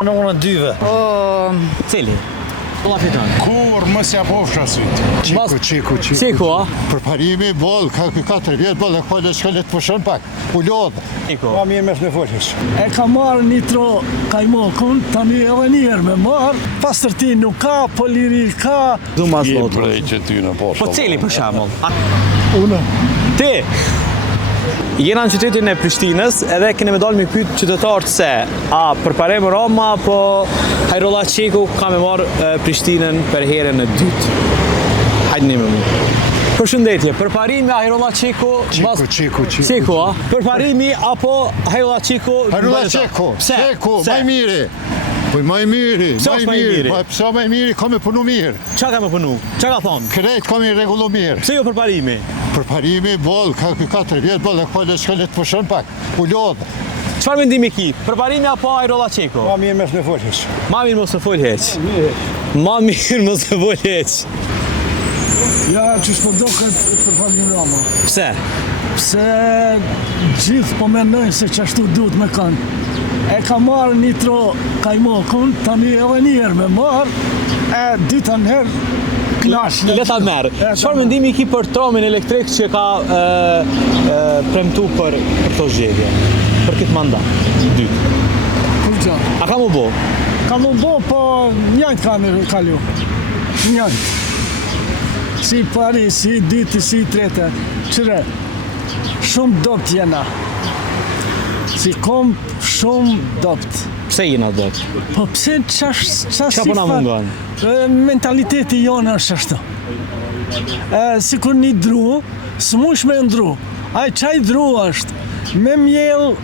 Në unë dyve. Cili? Kolla fiton? Kur mos ja pofsha syt. Qiku. Ciku, a? Përparimi boll, ka 4 vjet boll, e ka shkolet pushon pak. U lodh. Ciku. Ma mirë mes me folësh. E ka marrë nitro kajmokun, tani edhe njerë me marrë. Pastërti nuk ka, poliri ka. Du ma zlotë. Prej që ty në poshtë. Po cili për shembull? Unë. Ti! Jena në qytetin e Prishtinës edhe kene me dalë me pyet qytetarët se a përparem Roma apo Hajrolla Qiku ka me marrë Prishtinën për herën e dytë. Hajde një me mu. Përshëndetje, përparimi Hajrolla Qiku... Qiku, a? Përparimi apo Hajrolla Qiku... Hajrolla Qiku, Qiku, maj miri. Po maj miri, maj miri. Pse maj miri, ka me punu mirë. Qa ka me punu? Qa ka thonë? Krejt ka me regullu mirë. Pse jo përparimi? Përparimi boll, ka 4 vjet boll, e ka shkolet pushon pak. U lodh. Çfarë mendimi ki? Përparimi apo Hajrolla Qiku? Ma mirë mes me folësh. Ma mirë mos e fol heq. Ma mirë mos e fol heq. Ja, që shpo do këtë përparim Roma. Pse? Pse gjithë po mendojnë se qashtu duhet me kanë. E ka marrë nitro kajmokun, tani edhe njerë me marrë, e ditën herë knashë. Leta merë. Çfarë mendimi ki për tromin elektrik që ka premtu për këto zgjedhje? Për këtë mandat? Dytë. Kur gjatë? A ka mu bo? Ka mu bo, po njëjtë ka me kalu. Njëjtë. Si pari, si dyti, si trete. Qëre, shumë dopt jena. Si kom shumë dopt. Pse jena dopt? Po pse qa po na mungon? Mentaliteti jonë është ashtu. Si kur një dru, s'mush me ndru. Aj qaj dru është, me mjell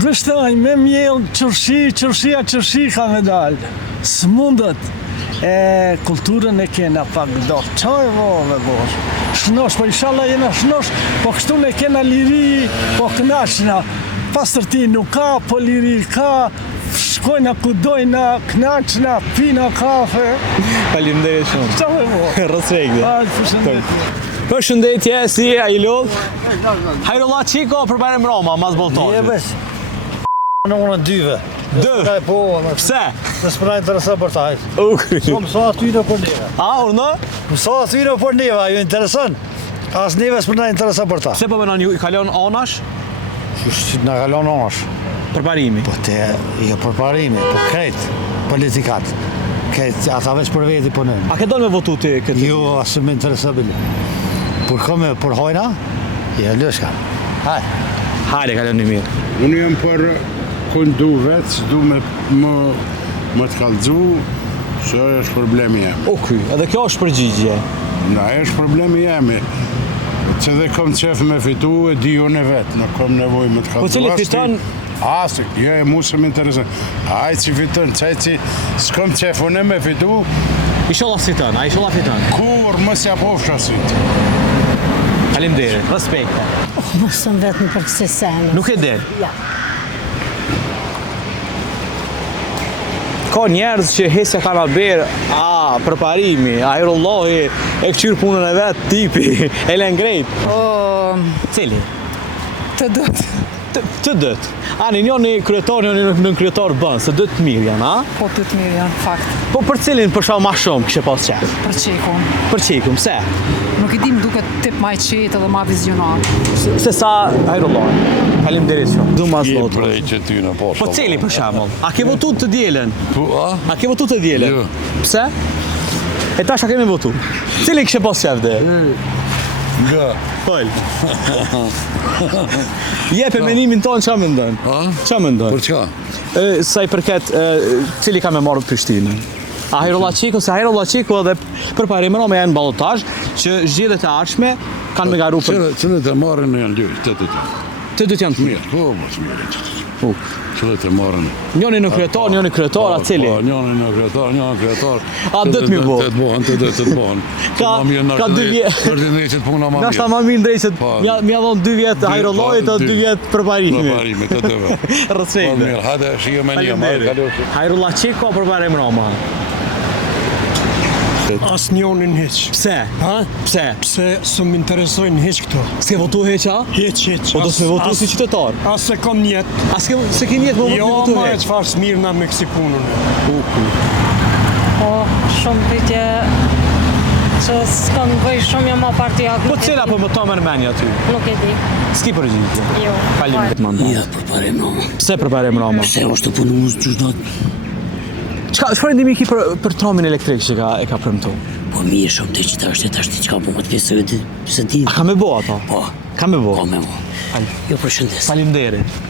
gështaj, me mjell qërshia ka me dalë. S'mundet. Kulturën e kena pak do. Qaj vove bosh. Shnosh, po inshallah jena shnosh, po kështu ne kena liri, po knashna. Pastërti nuk ka, poliri ka, shkojna ku dojna, knaqna, pina kafe. Faleminderit shumë. Qa me bo? Respekte. Përshëndetje. Përshëndetje, si a i lodh? Hajrolla Qiku përparem Roma, mas bolltoshi. Jebes. Në unë dyve. Dë? Po, Pse? në s'pëna interesa për taj. Ukri. Mësa aty në për neve. A, urnë? Mësa aty në për neve, ju interesën? As neve s'pëna interesa për ta. Pse po menon ju i kalon onash? Që në kalon onash. Përparimi. Po te, jo përparimi, po krejt, politikat. Krejt, ata veç për veti punën. A ke donë me votu ti këtë? Jo, asë me interesa bile. Por kome, por hojna, jo, lëshka. Hajde. Hajde, kalon një mirë. Unë jam për kënë du vetë, s'du më të kallëzu, se është problemi jem. Ukri, edhe kjo është përgjigje. Na është problemi jemi. Që dhe kom qef me fitu, e di unë e vetë, nuk kom nevoj më të kallëzu. Po cili fiton? Asi, jo e mu se më interesën. Ajë që fiton, qaj që s'kom qef unë me fitu, Inshallah fiton, a inshallah fiton. kur mos ja pofsha syt. Faleminderit, respekte. Mësëm vetëm për kësi sene. Nuk e del. Ja. Ka njerëz që hesja kanë berë, përparimi, Hajrollahi, e këqyrë punën e vetë, tipi, e len grejt. Cili? Të dëtë. Të dëtë. Ani, njëni kryetar, njëni në kryetar bënë, se dëtë mirë janë, a? Po 8 milion, fakt. Po për cilin për shau ma shumë kështë pas qef? Për Qikun. Për Qikun, pse? Nuk i dim duke tip ma i qetë dhe ma vizionar. Se sa Hajrollahi. Faleminderit shumë. Du ma zlotë. Prej që ty në poshtë. Po cili për shembull? A ke votu të dielën? Po, a? A ke votu të dielën? Jo. Pse? E tash a kemi votu. Cili kështë pas qef dhe? Nga. Fol. Jepe menimin tonë qa më ndonë? A? Qa më ndonë? Për qa? Sa i përket cili ka me marrë Prishtinën? A Hajrolla Qiku, se Hajrolla Qiku edhe përparim Roma janë ballotash që zgjedhjet e ardhshme kanë me garu për... Cilët e marrën në janë dy, të të të. Të dytë janë të mirë. Mirë, po, mos mirë. Cilët e marrën... Njoni në kryetar, a cili? Po, njoni në kryetar. A dëtë mi bo? Të të bohen. Ka 2 vjetë. Përdi ndrejqet puna ma mirë. Nashta ma mirë ndrejqet, mja dhonë 2 vjetë Hajrollahit dhe 2 vjetë përparimi. Përparimi, të dëve. Po Respekte. mirë, hajde, shio me një, marrë kalusi. Hajrolla Qiku përparim Roma. Asnjënin hiç. Pse? Ha? Pse? Pse s'm interesojnë hiç këto. S'ke votu heqa? Hiç. Po do s'me votu si qytetar? As se kam njetë. Se ke njetë me Jo, votu ma e heq? çfarë smirna me kësi punën. Po, shumë pyetje që s'kam bëj shumë jo ma partijak. Po cila po më ta më menja ty? Nuk e di. S'ki përgjigje. Jo. Faleminderit manda. Ja, përparim Roma. Pse përparim Roma? Se është të punu çdo. Çfarë ndihmë ki për tramin elektrik që e ka premtu? Po mirë shumë të që tash çka po më të pesë se ti. A ka me bo ato? Po. Ka me bo? Po me mo. Jo përshëndes. Faleminderit.